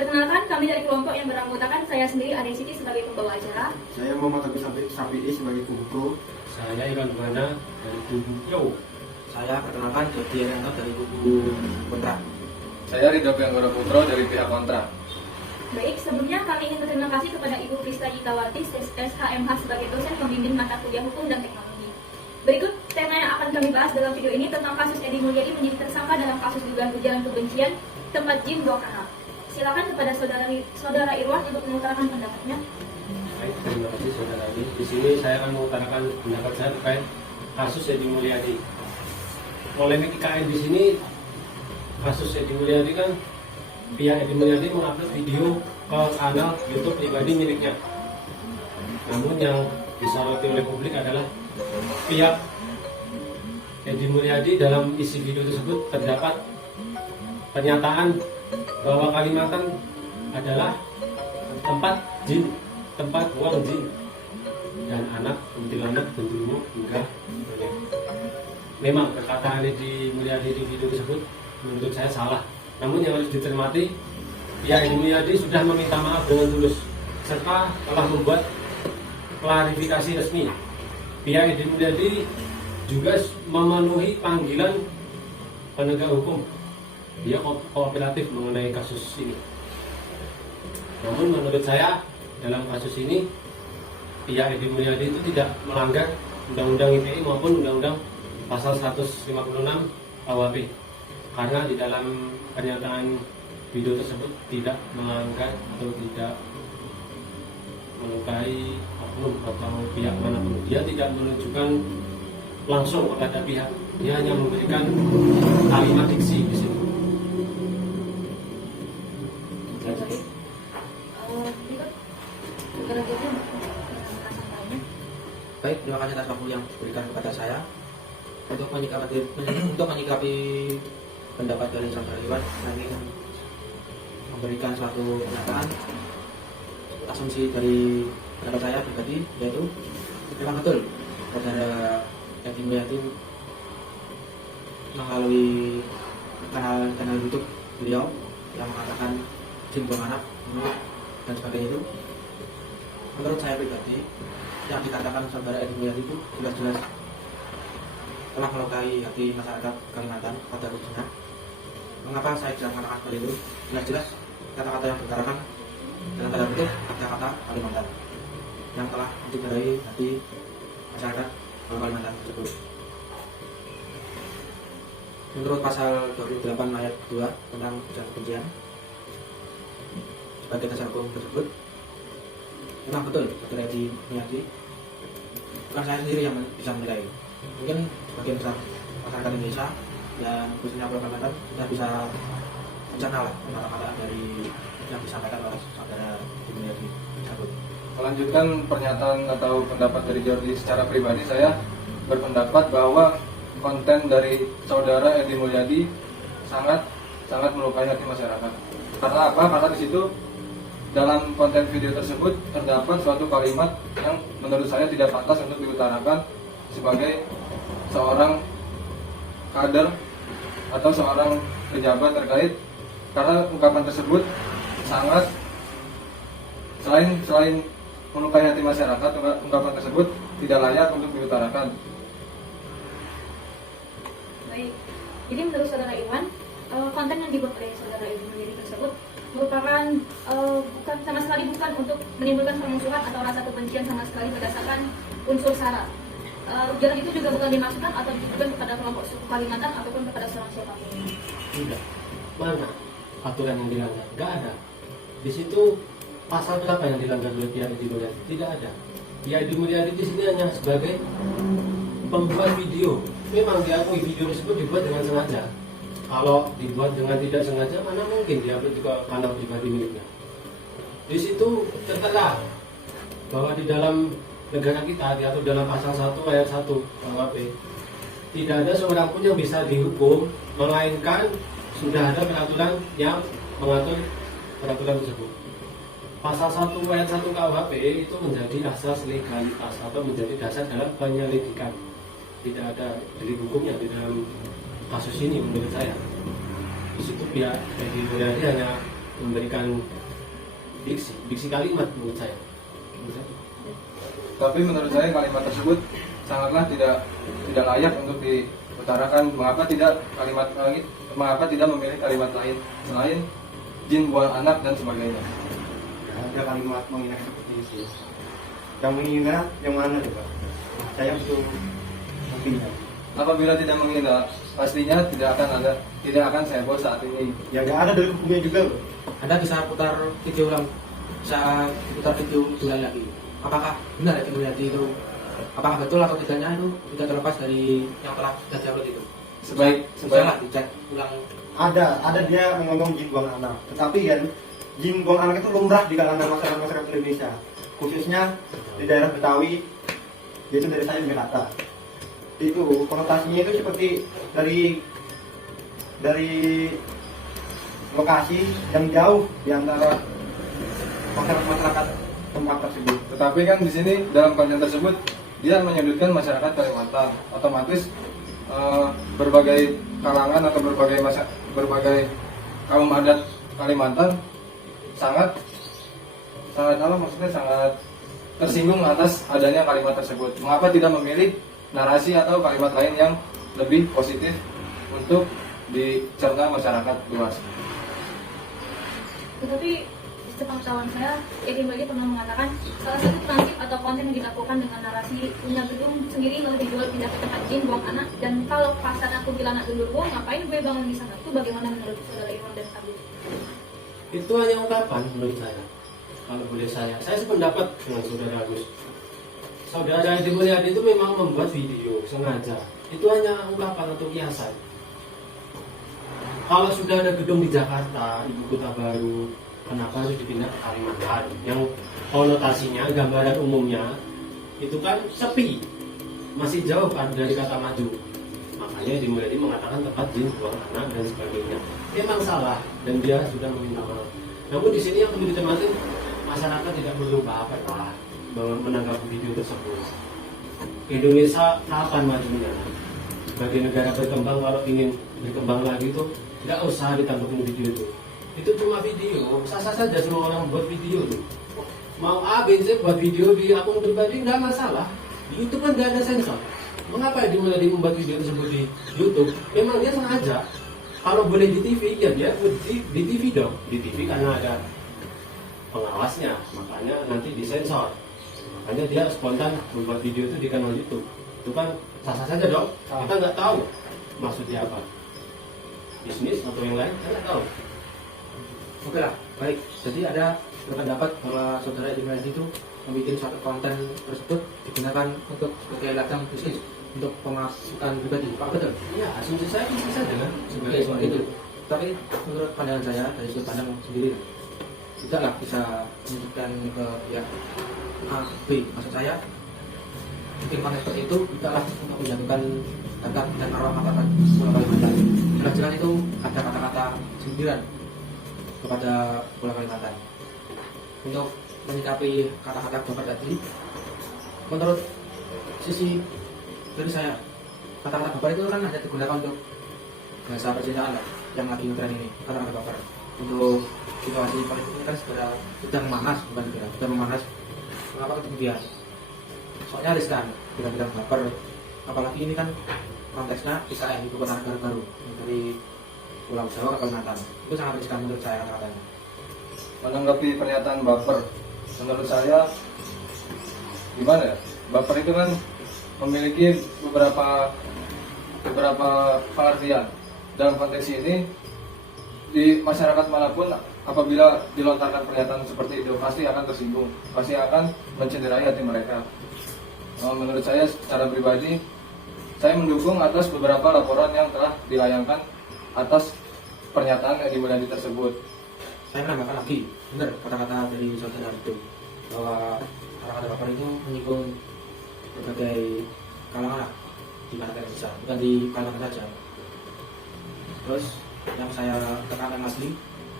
Perkenalkan, kami dari kelompok yang beranggotakan saya sendiri Ade Siti sebagai pembawa acara. Saya Muhammad Agus Safi'i sebagai kubu pro. Saya Iwan Buana dari kubu Yo. Saya perkenalkan Jody Arianto dari kubu kontra. Saya Ridho Penggoro Putro dari pihak kontra. Baik, sebelumnya kami ingin berterima kasih kepada Ibu Krista Yitawati, SHMH sebagai dosen pembimbing mata kuliah hukum dan teknologi. Berikut tema yang akan kami bahas dalam video ini tentang kasus Edi Mulyadi menjadi tersangka dalam kasus dugaan ujaran kebencian tempat gym Dua Kanal. Silakan kepada saudara Irwan untuk mengutarakan pendapatnya. Baik, terima kasih saudara Adi. Di sini saya akan mengutarakan pendapat saya terkait kasus Edi Mulyadi. Polemik IKN di sini, kasus Edi Mulyadi kan pihak Edi Mulyadi mengupload video ke kanal YouTube pribadi miliknya. Namun yang disoroti oleh publik adalah pihak Edi Mulyadi dalam isi video tersebut terdapat pernyataan bahwa Kalimantan adalah tempat jin, tempat buang jin dan anak kuntilanak genderuwo hingga monyet. Memang perkataan Edi Mulyadi di video tersebut menurut saya salah. Namun yang harus dicermati, pihak Edi Mulyadi sudah meminta maaf dengan tulus serta telah membuat klarifikasi resmi. Pihak Edi Mulyadi juga memenuhi panggilan penegak hukum. Dia kooperatif mengenai kasus ini. Namun menurut saya dalam kasus ini pihak Edi Mulyadi itu tidak melanggar Undang-Undang ITE maupun Undang-Undang Pasal 156 KUHP, karena di dalam pernyataan video tersebut tidak melanggar atau tidak melukai oknum atau pihak manapun. Dia tidak menunjukkan langsung kepada pihak, dia hanya memberikan kalimat diksi di situ. Baik, terima kasih atas waktu yang diberikan kepada saya untuk menyikapi pendapat dari saudara Iwan. Kami ingin memberikan suatu pernyataan asumsi dari pendapat saya pribadi, yaitu memang betul saudara Edi Mulyadi melalui kanal YouTube beliau yang mengatakan jin buang anak dan sebagainya itu, menurut saya pribadi yang dikatakan saudara Edi Mulyadi itu jelas-jelas telah melukai hati masyarakat Kalimantan pada khususnya. Mengapa saya bisa mengatakan seperti itu? Jelas-jelas kata-kata yang berkarakan dalam tanda kutip kata-kata Kalimantan yang telah mencederai hati masyarakat Kalimantan tersebut. Menurut pasal 28 ayat 2 tentang ujaran kebencian sebagai dasar hukum tersebut, memang betul saudara Edi Mulyadi, bukan saya sendiri yang bisa menilai. Mungkin sebagian besar masyarakat Indonesia dan khususnya Kalimantan sudah bisa mencerna lah kata-kata dari yang disampaikan oleh saudara Edi Mulyadi tersebut. Melanjutkan pernyataan atau pendapat dari Jordi secara pribadi, saya berpendapat bahwa konten dari saudara Edi Mulyadi sangat melukai hati masyarakat. Karena apa? Karena di situ dalam konten video tersebut terdapat suatu kalimat yang menurut saya tidak pantas untuk diutarakan sebagai seorang kader atau seorang pejabat terkait, karena ungkapan tersebut sangat selain melukai hati masyarakat, ungkapan tersebut tidak layak untuk diutarakan. Baik, jadi menurut saudara Iwan, konten yang dibuat oleh saudara Edi Mulyadi tersebut merupakan bukan sama sekali bukan untuk menimbulkan permusuhan atau rasa kebencian sama sekali berdasarkan unsur sara. Ujaran itu juga bukan dimaksudkan atau ditujukan kepada kelompok suku Kalimantan ataupun kepada seorang siapapun. Tidak. Mana aturan yang dilanggar? Tidak ada. Di situ pasal berapa yang dilanggar oleh pihak Edi Mulyadi? Tidak ada. Pihak Edi Mulyadi di sini hanya sebagai pembuat video. Memang diakui video tersebut dibuat dengan sengaja. Kalau dibuat dengan tidak sengaja, mana mungkin diupload ke kanal pribadi miliknya. Di situ tertera bahwa di dalam negara kita diatur dalam pasal 1 ayat 1 KUHP, tidak ada seorang pun yang bisa dihukum melainkan sudah ada peraturan yang mengatur peraturan tersebut. Pasal 1 ayat 1 KUHP itu menjadi asas legalitas atau menjadi dasar dalam penyelidikan. Tidak ada delik hukumnya di dalam kasus ini menurut saya. Di situ pihak Edi Mulyadi hanya memberikan diksi kalimat menurut saya. Tapi menurut saya kalimat tersebut sangatlah tidak layak untuk diutarakan. Mengapa tidak memilih kalimat lain selain jin buang anak dan sebagainya? Ada kalimat menghina seperti itu. Yang menghina yang mana coba? Saya butuh buktinya. Apabila tidak menghina, pastinya tidak akan saya buat saat ini. Ya nggak ada dari hukumnya juga loh. Anda bisa putar video ulang, bisa putar video ulang lagi. Apakah benar Edi Mulyadi itu? Apakah betul atau tidaknya itu tidak terlepas dari yang telah sudah diupload itu? Bisa dicek ulang. Ada dia ngomong jin buang anak. Tetapi kan jin buang anak itu lumrah di kalangan masyarakat Indonesia, khususnya di daerah Betawi, yaitu dari saya Jakarta. Itu konotasinya itu seperti dari lokasi yang jauh di antara masyarakat tempat tersebut. Tetapi kan di sini dalam konten tersebut dia menyudutkan masyarakat Kalimantan, otomatis berbagai kalangan atau berbagai kaum adat Kalimantan sangat tersinggung atas adanya kalimat tersebut. Mengapa tidak memilih narasi atau kalimat lain yang lebih positif untuk dicerna masyarakat luas? Tetapi sepengetahuan saya, Edi Mulyadi pernah mengatakan salah satu transkrip atau konten yang dilakukan dengan narasi punya gedung sendiri lalu dijual pindah ke tempat jin buang anak, dan kalau pasar aku bilang anak dulur ngapain gue bangun di sana, itu bagaimana menurut saudara Iwan dan Abu? Itu hanya ungkapan menurut saya. Kalau boleh saya sependapat dengan saudara Agus. Saudara Edi Mulyadi itu memang membuat video sengaja. Itu hanya ungkapan atau kiasan. Kalau sudah ada gedung di Jakarta, ibu kota baru, kenapa harus dipindah ke Kalimantan? Yang konotasinya, gambaran umumnya itu kan sepi, masih jauh kan dari kata maju. Makanya Edi Mulyadi mengatakan tempat jin buang anak dan sebagainya. Memang salah dan dia sudah meminta maaf. Namun di sini yang perlu dicermati, masyarakat tidak perlu baper lah menanggapi video tersebut. Indonesia kapan majunya? Sebagai negara berkembang, kalau ingin berkembang lagi itu nggak usah ditanggapi video itu. Itu cuma video, sah-sah saja semua orang buat video tuh. Mau A, B, C buat video di akun pribadi nggak masalah. Di YouTube kan nggak ada sensor. Mengapa dia mulai membuat video tersebut di YouTube? Memang dia sengaja. Kalau boleh di TV, ya dia di TV dong. Di TV karena ada pengawasnya, makanya nanti disensor. Makanya dia spontan membuat video itu di kanal YouTube. Itu kan sah-sah saja dong. Kita nggak tahu maksudnya apa. Bisnis atau yang lain, kita nggak tahu. Oke lah, baik. Jadi ada berpendapat bahwa saudara Edi Mulyadi itu membuat suatu konten tersebut digunakan untuk sebagai ladang bisnis untuk pemasukan pribadi. Pak betul? Ya, asumsi saya bisa saja kan. Oke, seperti itu. Tapi menurut pandangan saya dari sudut pandang sendiri, tidaklah bisa menunjukkan ke pihak A, B. Maksud saya, bikin konten seperti itu tidaklah untuk menjatuhkan harkat dan marwah masyarakat Pulau Kalimantan. Jelas-jelas itu ada kata-kata sindiran kepada Pulau Kalimantan. Untuk menyikapi kata-kata Bapak tadi, menurut sisi dari saya, kata-kata Bapak itu kan hanya digunakan untuk bahasa percintaan lah, yang lagi ngetren ini, kata-kata Bapak untuk situasi politik ini kan sedang memanas, bukan sedang memanas. Mengapa kemudian? Soalnya riskan, bilang-bilang baper. Apalagi ini kan konteksnya IKN, ibu kota negara baru dari Pulau Jawa ke Kalimantan. Itu sangat riskan menurut saya kata-katanya. Menanggapi pernyataan baper, menurut saya gimana ya? Baper itu kan memiliki beberapa pengertian. Dalam konteks ini, di masyarakat manapun apabila dilontarkan pernyataan seperti itu pasti akan tersinggung, pasti akan mencederai hati mereka. Menurut saya secara pribadi, saya mendukung atas beberapa laporan yang telah dilayangkan atas pernyataan Edi Mulyadi tersebut. Saya menambahkan lagi, benar kata-kata dari saudara itu, bahwa kata-kata Bapak itu menyinggung berbagai kalangan lah di masyarakat Indonesia, bukan di Kalimantan saja. Terus yang saya tekankan lagi,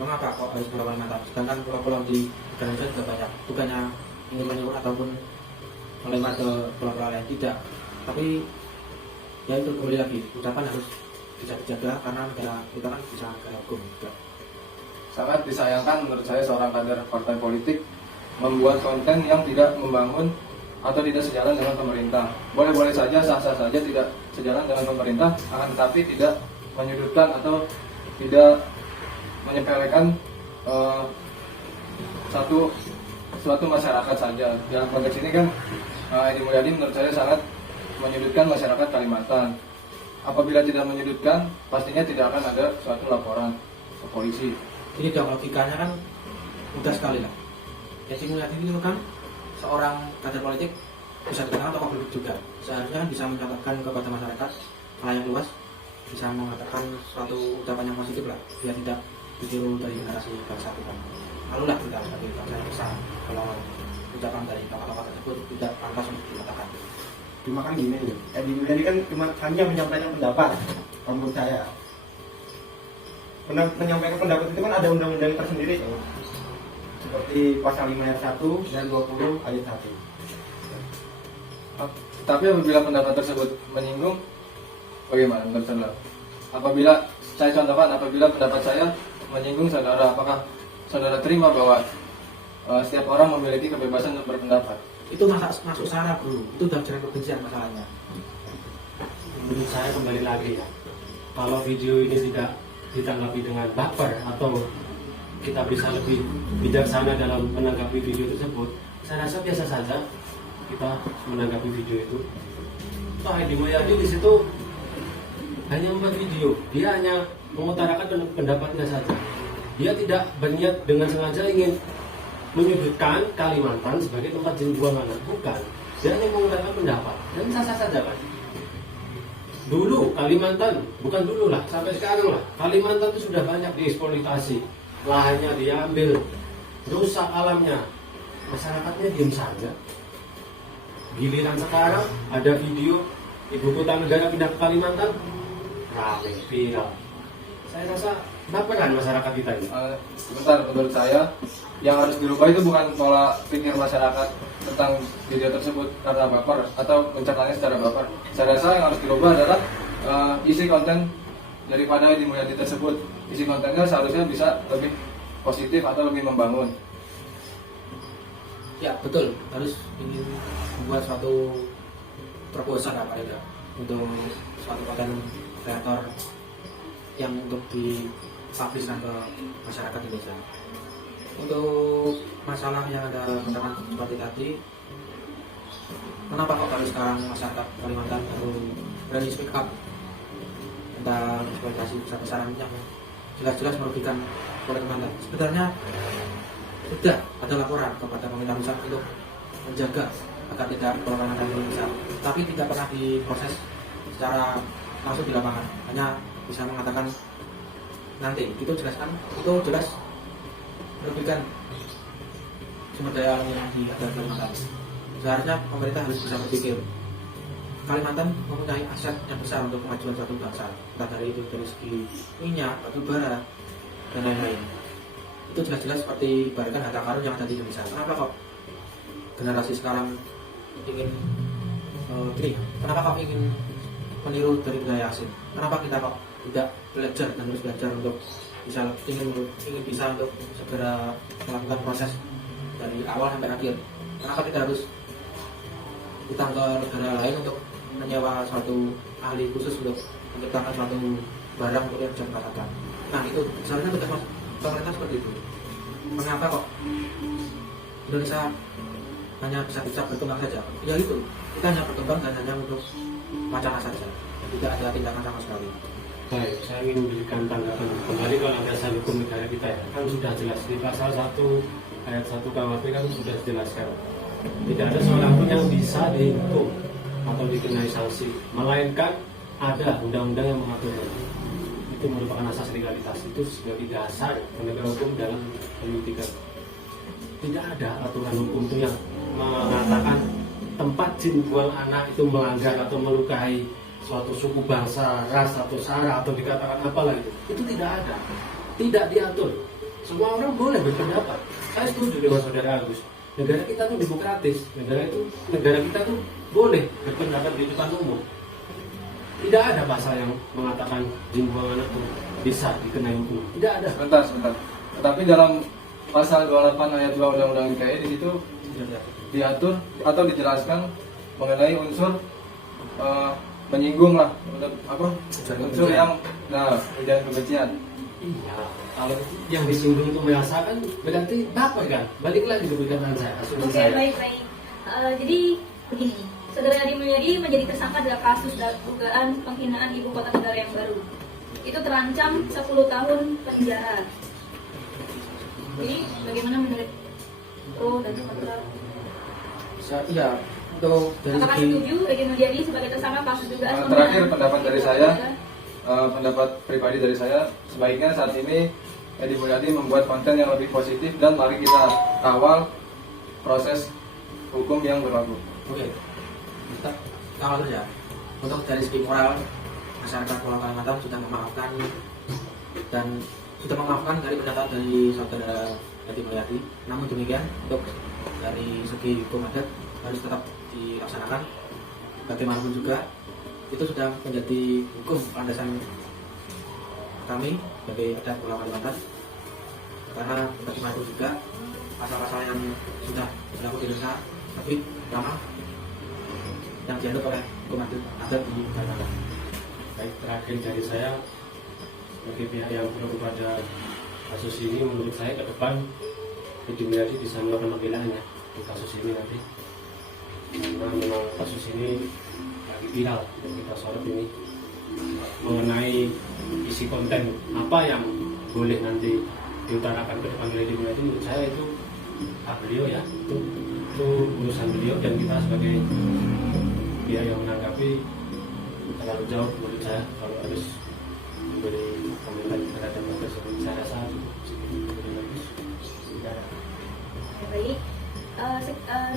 mengapa kok harus Pulau Kalimantan? Sedangkan pulau-pulau di Indonesia juga banyak. Bukannya ingin menyuruh ataupun melempar ke pulau-pulau lain, tidak. Tapi ya itu kembali lagi, ucapan harus bisa dijaga karena negara kita kan bisa negara hukum juga. sangat disayangkan menurut saya seorang kader partai politik membuat konten yang tidak membangun atau tidak sejalan dengan pemerintah. Boleh-boleh saja, sah-sah saja tidak sejalan dengan pemerintah, akan tetapi tidak menyudutkan atau tidak menyepelekan suatu masyarakat saja. Dalam konteks ini kan Edi Mulyadi menurut saya sangat menyudutkan masyarakat Kalimantan. Apabila tidak menyudutkan, pastinya tidak akan ada suatu laporan ke polisi. Jadi dong logikanya kan mudah sekali lah. Edi Mulyadi itu kan seorang kader politik, bisa dikatakan tokoh politik juga. Seharusnya kan bisa mencatatkan kepada masyarakat yang luas, bisa mengatakan suatu ucapan yang positif lah, biar tidak ditiru dari generasi bangsa kita. Lalu lah kita sebagai bangsa yang besar, kalau ucapan dari tokoh-tokoh tersebut tidak pantas untuk dikatakan. Cuma kan gini, Edi Mulyadi kan cuma hanya menyampaikan pendapat, menurut saya. Menyampaikan pendapat itu kan ada undang-undang tersendiri, seperti pasal 5 ayat 1 dan 20 ayat 1. Tapi apabila pendapat tersebut menyinggung, bagaimana menurut saudara? Apabila saya contohkan, apabila pendapat saya menyinggung saudara, apakah saudara terima bahwa setiap orang memiliki kebebasan untuk berpendapat? Itu masuk sara bro, itu udah jalan kebencian masalahnya. Menurut saya kembali lagi ya, kalau video ini tidak ditanggapi dengan baper atau kita bisa lebih bijaksana dalam menanggapi video tersebut, saya rasa biasa saja kita menanggapi video itu. Pak Edi Mulyadi di situ hanya membuat video, dia hanya mengutarakan pendapatnya saja. Dia tidak berniat dengan sengaja ingin menyudutkan Kalimantan sebagai tempat jin buang anak, bukan. Dia hanya mengutarakan pendapat dan sah-sah saja kan. Dulu Kalimantan, bukan dulu lah, sampai sekarang lah, Kalimantan itu sudah banyak dieksploitasi, lahannya diambil, rusak alamnya, masyarakatnya diam saja. Giliran sekarang ada video ibu kota negara pindah ke Kalimantan, ramai viral. Saya rasa baperan masyarakat kita ini. Sebentar, menurut saya yang harus dirubah itu bukan pola pikir masyarakat tentang video tersebut karena baper atau mencernakannya secara baper. Saya rasa yang harus dirubah adalah isi konten daripada Edi Mulyadi tersebut. Isi kontennya seharusnya bisa lebih positif atau lebih membangun. Ya betul, harus ingin membuat suatu terobosan apa ya untuk suatu konten kreator yang untuk dipublishkan ke masyarakat Indonesia. Untuk masalah yang ada katakan seperti tadi, kenapa kok baru sekarang masyarakat Kalimantan baru berani speak up tentang eksploitasi besar-besaran yang jelas-jelas merugikan warga Kalimantan? Sebenarnya sudah ada laporan kepada pemerintah pusat untuk menjaga agar tidak berlawanan dengan Indonesia, tapi tidak pernah diproses secara langsung di lapangan, hanya bisa mengatakan nanti. Itu jelaskan, itu jelas merugikan sumber daya alam yang di Kalimantan. Seharusnya pemerintah harus bisa berpikir, Kalimantan mempunyai aset yang besar untuk kemajuan suatu bangsa, entah dari itu dari segi minyak, batu bara, dan lain-lain. Itu jelas-jelas seperti ibaratkan harta karun yang ada di Indonesia. Kenapa kok generasi sekarang ingin kenapa kok ingin meniru dari budaya asing? Kenapa kita kok tidak belajar dan terus belajar untuk bisa ingin bisa untuk segera melakukan proses dari awal sampai akhir? Kenapa kita harus utang ke negara lain untuk menyewa suatu ahli khusus untuk menciptakan suatu barang untuk yang bisa dikatakan? Nah itu seharusnya tugas pemerintah seperti itu. Mengapa kok Indonesia hanya bisa berkembang saja? Ya itu, kita hanya berkembang dan hanya untuk wacana saja, tidak ada tindakan sama sekali. Baik, saya ingin memberikan tanggapan kembali ke landasan hukum negara kita ya. Kan sudah jelas di pasal 1 ayat 1 KUHP kan sudah dijelaskan. Tidak ada seorang pun yang bisa dihukum atau dikenai sanksi, melainkan ada undang-undang yang mengaturnya. Itu merupakan asas legalitas, itu sebagai dasar penegak hukum dalam penyidikan. Tidak ada aturan hukum itu yang mengatakan tempat jin buang anak itu melanggar atau melukai suatu suku, bangsa, ras atau sara atau dikatakan apalah itu tidak ada, tidak diatur. Semua orang boleh berpendapat. Saya setuju dengan saudara Agus. Negara kita tuh demokratis, negara kita tuh boleh berpendapat di depan umum. Tidak ada pasal yang mengatakan jin buang anak itu bisa dikenai hukum. Tidak ada. Sebentar. Tetapi dalam pasal 28 ayat 2 Undang-Undang ITE di situ diatur atau dijelaskan mengenai unsur menyinggung lah, unsur yang ujaran kebencian. Iya, kalau yang disinggung itu biasa kan berarti baper kan? Balik lagi ke perkataan saya, asumsi Oke, saya. baik. Jadi begini, Saudara Edi Mulyadi menjadi tersangka dalam kasus dugaan penghinaan ibu kota negara yang baru. Itu terancam 10 tahun penjara. Jadi bagaimana menurut pro dan kontra? Iya, untuk dari Apakah segi setuju Edi Mulyadi sebagai tersangka kasus dugaan Terakhir penghinaan pendapat dari ibu saya, kota negara? pendapat pribadi dari saya, sebaiknya saat ini Edi Mulyadi membuat konten yang lebih positif dan mari kita kawal proses hukum yang berlaku. Oke, kita kawal terus ya. Untuk dari segi moral, masyarakat Pulau Kalimantan sudah memaafkan dan sudah memaafkan dari pendapat dari saudara Edi Mulyadi. Namun demikian, untuk dari segi hukum adat harus tetap dilaksanakan. Bagaimanapun juga, itu sudah menjadi hukum landasan kami sebagai adat Pulau Kalimantan. Karena bagaimanapun juga pasal-pasal yang sudah berlaku di Indonesia tapi lama yang dianut oleh hukum adat di Kalimantan. Baik, terakhir dari saya bagi pihak yang pro kepada kasus ini, menurut saya ke depan Edi Mulyadi bisa melakukan pembelaannya di kasus ini nanti, karena memang kasus ini lagi viral yang kita sorot ini mengenai isi konten apa yang boleh nanti diutarakan ke depan oleh Edi Mulyadi. Menurut saya itu hak beliau ya, itu urusan beliau, dan kita sebagai pihak yang menanggapi terlalu jauh menurut saya kalau harus memberi komentar terhadap hal tersebut. Saya rasa Baik,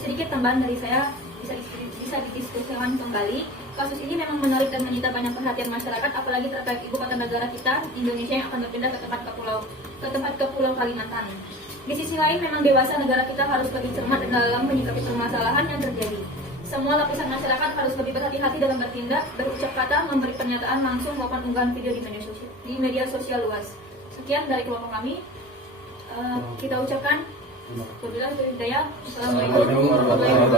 sedikit tambahan dari saya, bisa didiskusikan kembali. Kasus ini memang menarik dan menyita banyak perhatian masyarakat, apalagi terkait ibu kota negara kita Indonesia yang akan berpindah ke tempat ke pulau Kalimantan. Di sisi lain, memang dewasa negara kita harus lebih cermat dalam menyikapi permasalahan yang terjadi. Semua lapisan masyarakat harus lebih berhati-hati dalam bertindak, berucap kata, memberi pernyataan langsung maupun unggahan video di media sosial luas. Sekian dari kelompok kami. Kita ucapkan wabillahi taufiq hidayah. Assalamualaikum warahmatullahi wabarakatuh.